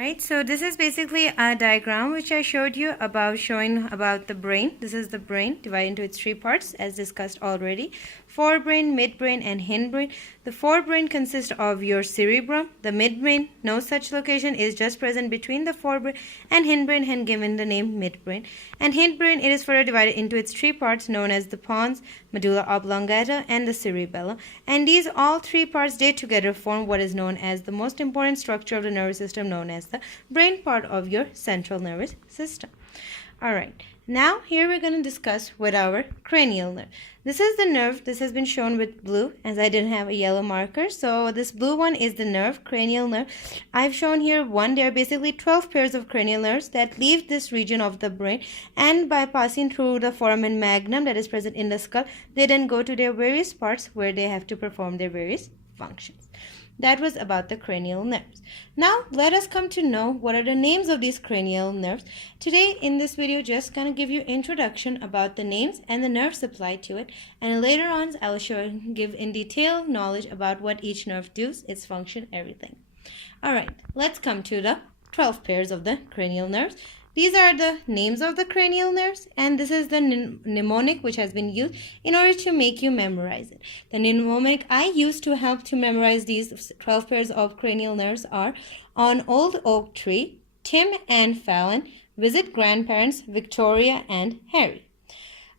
Alright, so this is basically a diagram which I showed you about showing about the brain. This is the brain divided into its three parts as discussed already. Forebrain, midbrain and hindbrain. The forebrain consists of your cerebrum. The midbrain, no such location, is just present between the forebrain and hindbrain, hence given the name midbrain. And hindbrain, it is further divided into its three parts known as the pons, medulla oblongata and the cerebellum. And these all three parts they together form what is known as the most important structure of the nervous system, known as the brain part of your central nervous system. Alright, now here we're going to discuss with our cranial nerve. This is the nerve. This has been shown with blue as I didn't have a yellow marker. So this blue one is the nerve, cranial nerve. I've shown here one. There are basically 12 pairs of cranial nerves that leave this region of the brain, and by passing through the foramen magnum that is present in the skull, they then go to their various parts where they have to perform their various functions. That was about the cranial nerves. Now let us come to know what are the names of these cranial nerves. Today in this video just gonna give you introduction about the names and the nerve supply to it, and later on I will give in detail knowledge about what each nerve does, its function, everything. Alright, let's come to the 12 pairs of the cranial nerves. These are the names of the cranial nerves, and this is the mnemonic which has been used in order to make you memorize it. The mnemonic I use to help to memorize these 12 pairs of cranial nerves are: on old oak tree, Tim and Fallon, visit grandparents, Victoria and Harry.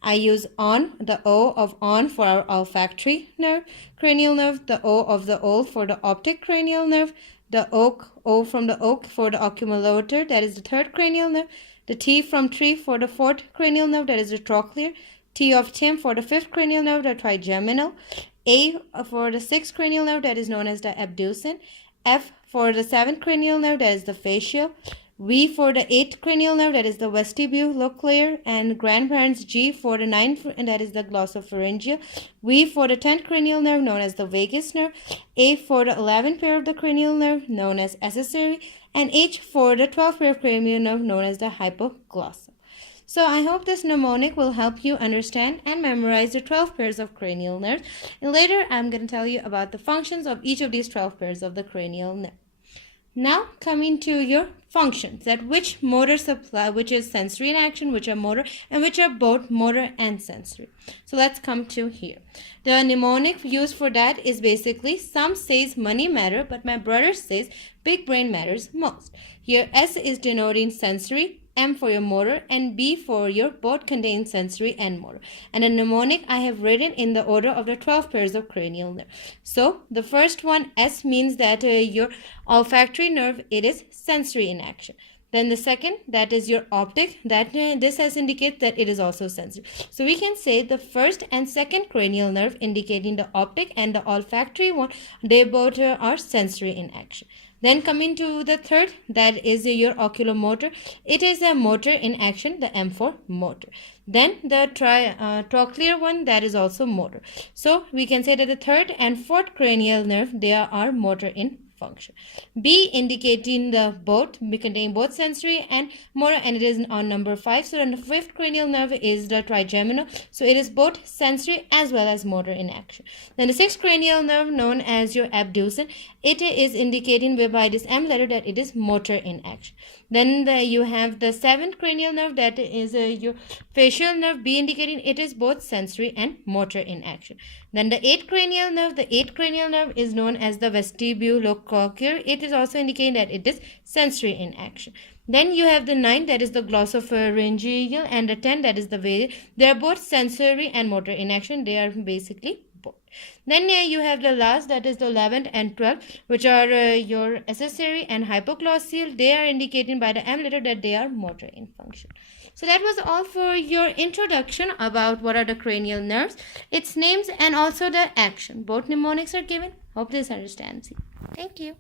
I use on, the O of on for our olfactory nerve, cranial nerve, the O of the old for the optic cranial nerve, the O from the oak for the oculomotor, that is the third cranial nerve, the T from tree for the fourth cranial nerve, that is the trochlear, T of Tim for the fifth cranial nerve, the trigeminal, A for the sixth cranial nerve, that is known as the abducen, F for the seventh cranial nerve, that is the facial, V for the eighth cranial nerve, that is the vestibulocochlear, and grandparents G for the ninth, and that is the glossopharyngeal, V for the 10th cranial nerve, known as the vagus nerve, A for the 11th pair of the cranial nerve, known as accessory, and H for the 12th pair of cranial nerve, known as the hypoglossal. So I hope this mnemonic will help you understand and memorize the 12 pairs of cranial nerves. And later I'm going to tell you about the functions of each of these 12 pairs of the cranial nerve. Now coming to your functions, that which motor supply, which is sensory in action, which are motor, and which are both motor and sensory. So let's come to here. The mnemonic used for that is basically, some says money matter, but my brother says big brain matters most. Here S is denoting sensory, M for your motor, and B for your both contain sensory and motor. And a mnemonic I have written in the order of the 12 pairs of cranial nerve. So the first one, S, means that your olfactory nerve, it is sensory in action. Then the second, that is your optic, that this has indicates that it is also sensory. So we can say the first and second cranial nerve indicating the optic and the olfactory one, they both are sensory in action. Then coming to the third, that is your oculomotor. It is a motor in action, the M for motor. Then the trochlear one, that is also motor. So we can say that the third and fourth cranial nerve, they are motor in function. B indicating the both, we contain both sensory and motor, and it is on number 5. So the fifth cranial nerve is the trigeminal. So it is both sensory as well as motor in action. Then the sixth cranial nerve, known as your abducen, it is indicating by this M letter that it is motor in action. Then you have the seventh cranial nerve, that is your facial nerve, B, indicating it is both sensory and motor in action. Then the eighth cranial nerve is known as the vestibulocochlear. It is also indicating that it is sensory in action. Then you have the 9, that is the glossopharyngeal, and the 10, that is the vagus. They are both sensory and motor in action. They are basically both. Then you have the last, that is the 11th and 12th, which are your accessory and hypoglossal. They are indicating by the M letter that they are motor in function. So that was all for your introduction about what are the cranial nerves, its names, and also the action. Both mnemonics are given. Hope this understands you. Thank you.